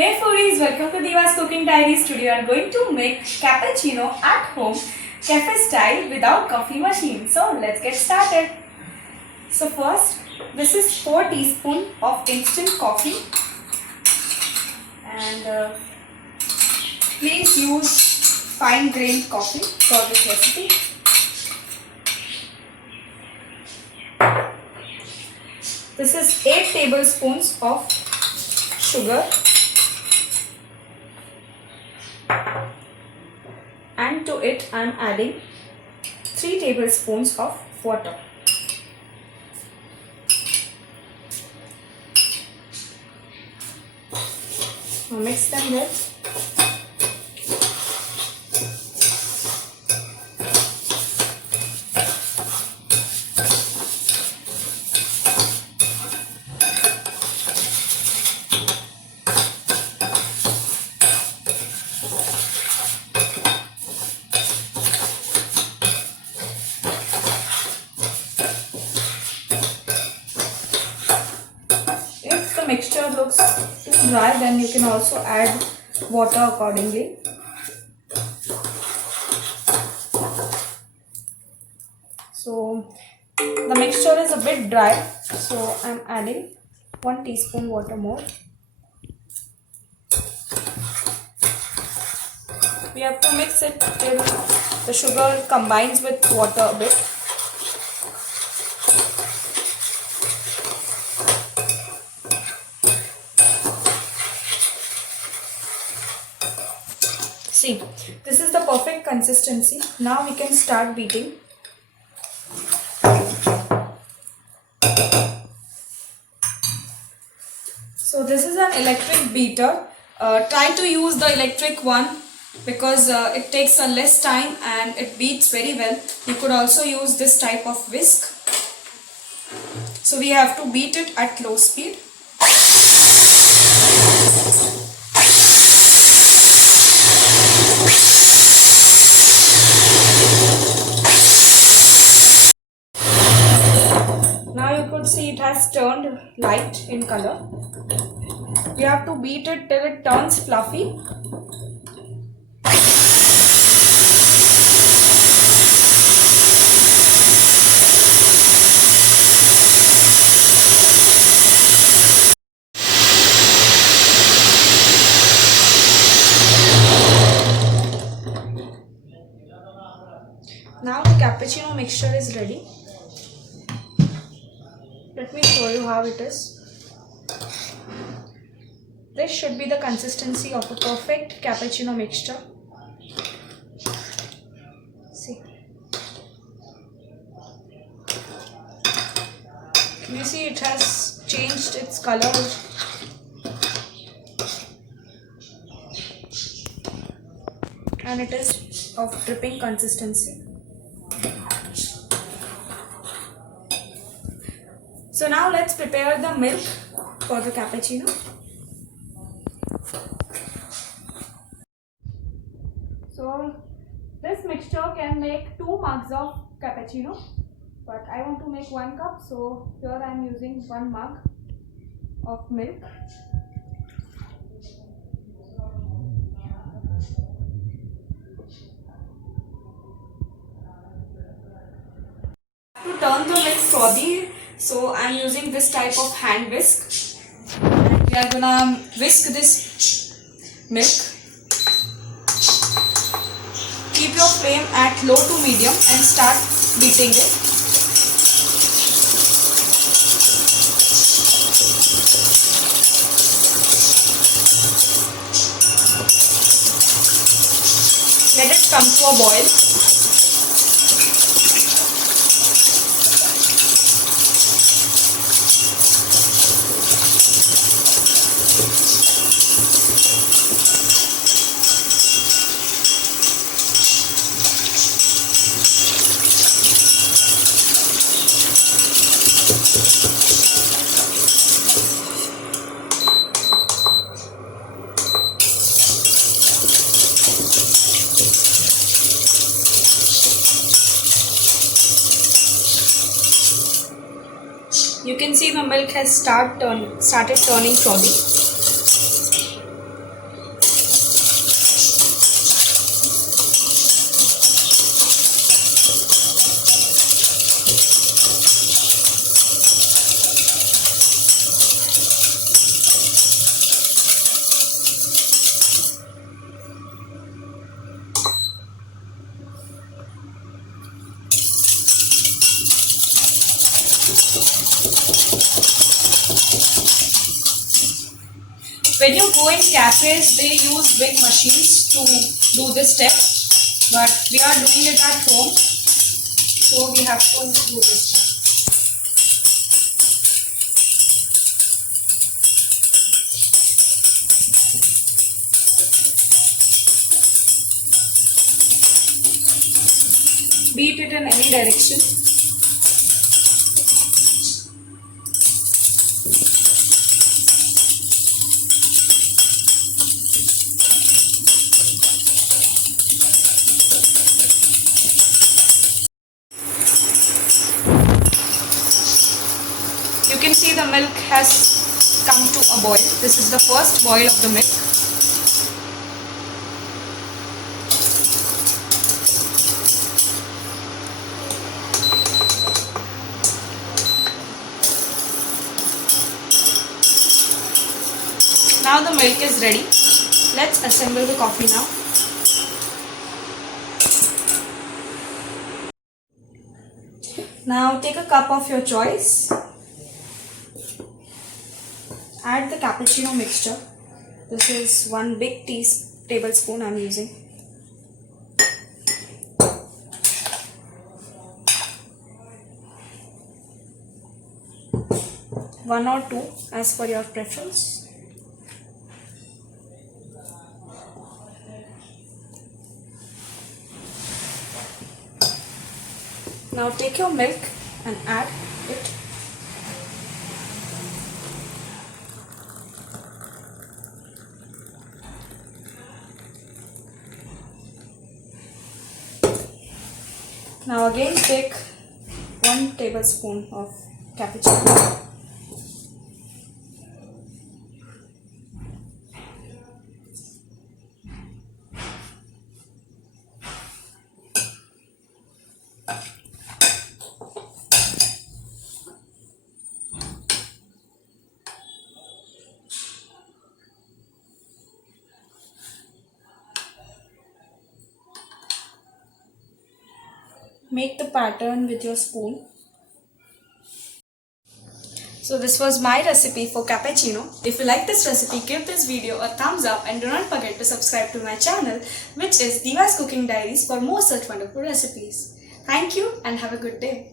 Hey foodies, welcome to DIVA'S cooking diaries. Today we are going to make cappuccino at home, cafe style without coffee machine. So let's get started. So first, this is 4 teaspoons of instant coffee, and please use fine grained coffee for this recipe. This is 8 tablespoons of sugar. And to it I am adding 3 tablespoons of water. Now mix them well. If the mixture looks too dry, then you can also add water accordingly. So the mixture is a bit dry, so I am adding 1 teaspoon water more. We have to mix it till the sugar combines with water a bit. See, this is the perfect consistency. Now we can start beating. So this is an electric beater. Try to use the electric one because it takes a less time and it beats very well. You could also use this type of whisk. So we have to beat it at low speed. Now you could see it has turned light in color. You have to beat it till it turns fluffy. Now the cappuccino mixture is ready. Let me show you how it is. This should be the consistency of a perfect cappuccino mixture. See. Can you see it has changed its color? And it is of dripping consistency. So now let's prepare the milk for the cappuccino. So this mixture can make 2 mugs of cappuccino, but I want to make 1 cup, so here I am using 1 mug of milk. To turn the milk frothy, so I am using this type of hand whisk. We are gonna whisk this milk. Keep your flame at low to medium and start beating it. Let it come to a boil. You can see the milk has started turning frothy. When you go in cafes, they use big machines to do this step, but we are doing it at home, so we have to do this step. Beat it in any direction. You can see the milk has come to a boil. This is the first boil of the milk. Now the milk is ready. Let's assemble the coffee now. Now take a cup of your choice. Add the cappuccino mixture. This is 1 big tablespoon I am using. One or two as per your preference. Now take your milk and add it. Now again take 1 tablespoon of cappuccino. Make the pattern with your spoon. So this was my recipe for cappuccino. If you like this recipe, give this video a thumbs up and do not forget to subscribe to my channel, which is DIVA'S Cooking Diaries, for more such wonderful recipes. Thank you and have a good day.